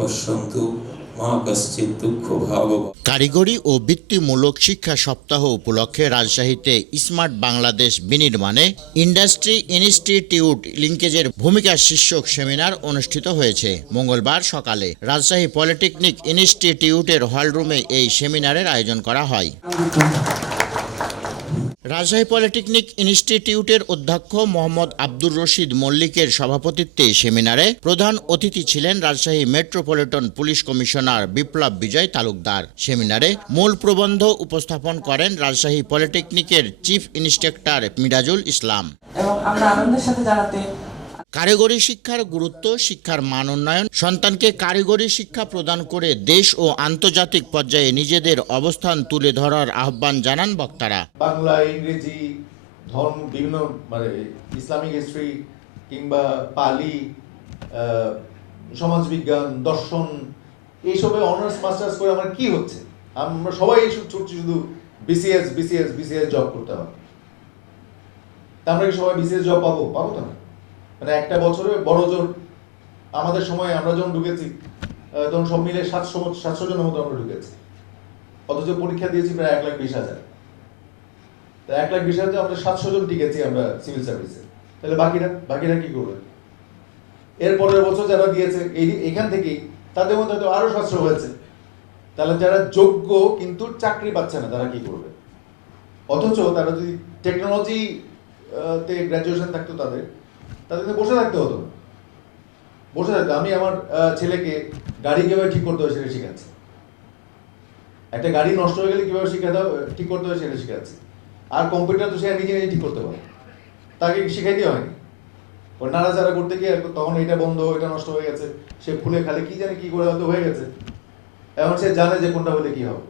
পশ্যন্তু মা কশ্চিৎ দুঃখ ভাগব। কারিগরি ও বৃত্তিমূলক শিক্ষা সপ্তাহ উপলক্ষে রাজশাহীতে স্মার্ট বাংলাদেশ বিনির্মাণে ইন্ডাস্ট্রি ইনস্টিটিউট লিঙ্কেজের ভূমিকা শীর্ষক সেমিনার অনুষ্ঠিত হয়েছে। মঙ্গলবার সকালে রাজশাহী পলিটেকনিক ইনস্টিটিউটের হলরুমে এই সেমিনারের আয়োজন করা হয়। রাজশাহী পলিটেকনিক ইনস্টিটিউটের অধ্যক্ষ মোহাম্মদ আব্দুর রশিদ মল্লিকের সভাপতিত্বে সেমিনারে প্রধান অতিথি ছিলেন রাজশাহী মেট্রোপলিটন পুলিশ কমিশনার বিপ্লব বিজয় তালুকদার। সেমিনারে মূল প্রবন্ধ উপস্থাপন করেন রাজশাহী পলিটেকনিকের চিফ ইন্সট্রাক্টর মিরাজুল ইসলাম। এবং আমরা আনন্দের সাথে জানাতে কারিগরি শিক্ষার গুরুত্ব, শিক্ষার মান উন্নয়ন, সন্তানকে কারিগরি শিক্ষা প্রদান করে দেশ ও আন্তর্জাতিক পর্যায়ে নিজেদের অবস্থান তুলে ধরার আহ্বান জানান বক্তারা। বাংলা, ইংরেজি, ধর্ম, বিভিন্ন ইসলামিক হিস্ট্রি কিংবা পালি, সমাজবিজ্ঞান, দর্শন, এইসবে অনার্স মাস্টার্স করে আমার কি হচ্ছে? আমরা সবাই এইসব ছুটছি শুধু বিসিএস জব করতে হবে। আমরা কি সবাই বিসিএস জব পাবো তো না। একটা বছরে বড় জোর আমাদের সময় আমরা যখন ঢুকেছি তখন সব মিলে 700 জনের মতো আমরা ঢুকেছি, অথচ পরীক্ষা দিয়েছি প্রায় 1,20,000। 1,20,000 আমরা 700 জন টিকেছি আমরা সিভিল সার্ভিসে। তাহলে বাকিরা কি করবে? এর পরের বছর যারা দিয়েছে এখান থেকেই তাদের মধ্যে হয়তো আরো 700 হয়েছে। তাহলে যারা যোগ্য কিন্তু চাকরি পাচ্ছে না তারা কি করবে? অথচ তারা যদি টেকনোলজি তে গ্রাজুয়েশন থাকতো তাদের বসে থাকতে হতো না। আমি আমার ছেলেকে গাড়ি কিভাবে ঠিক করতে হয় সেটা শিখাচ্ছি। একটা গাড়ি নষ্ট হয়ে গেলে কিভাবে ঠিক করতে হয় সেটা শিখাচ্ছি। আর কম্পিউটার তো সে নিজে ঠিক করতে পারে, তাকে শিখাইতে হয়নি। ওর নাড়াচাড়া করতে গিয়ে তখন এটা বন্ধ, এটা নষ্ট হয়ে গেছে, সে ফুলে খালে কি জানে কি করে হয়তো হয়ে গেছে, এখন সে জানে যে কোনটা হলে কি হবে।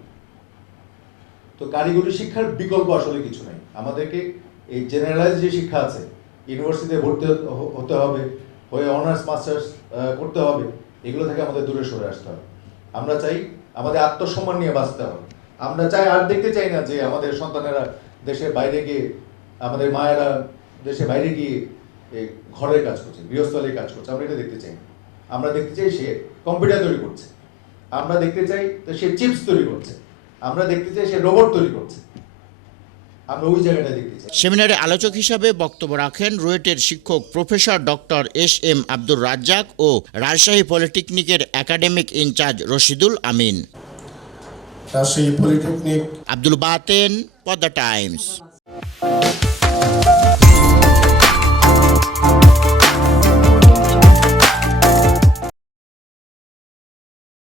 তো কারিগরি শিক্ষার বিকল্প আসলে কিছু নাই। আমাদেরকে এই জেনারেলাইজ যে শিক্ষা আছে, ইউনিভার্সিটিতে ভর্তি হতে হবে, হয়ে অনার্স মাস্টার্স করতে হবে, এগুলো থেকে আমাদের দূরে সরে আসতে হবে। আমরা চাই আমাদের আত্মসম্মান নিয়ে বাঁচতে হবে। আমরা আর দেখতে চাই না যে আমাদের সন্তানেরা দেশের বাইরে গিয়ে, আমাদের মায়েরা দেশের বাইরে গিয়ে ঘরের কাজ করছে, গৃহস্থলীর কাজ করছে। আমরা এটা দেখতে চাই না। আমরা দেখতে চাই সে কম্পিউটার তৈরি করছে, আমরা দেখতে চাই সে চিপস তৈরি করছে, আমরা দেখতে চাই সে রোবট তৈরি করছে। সেমিনারে আলোচক হিসাবে বক্তব্য রাখেন রুয়েটের শিক্ষক professor doctor S M. Abdur Razzak ও রাজশাহী পলিটেকনিকের academic in charge Rashidul Amin. Rajshahi polytechnic Abdul Baten, Padma Times.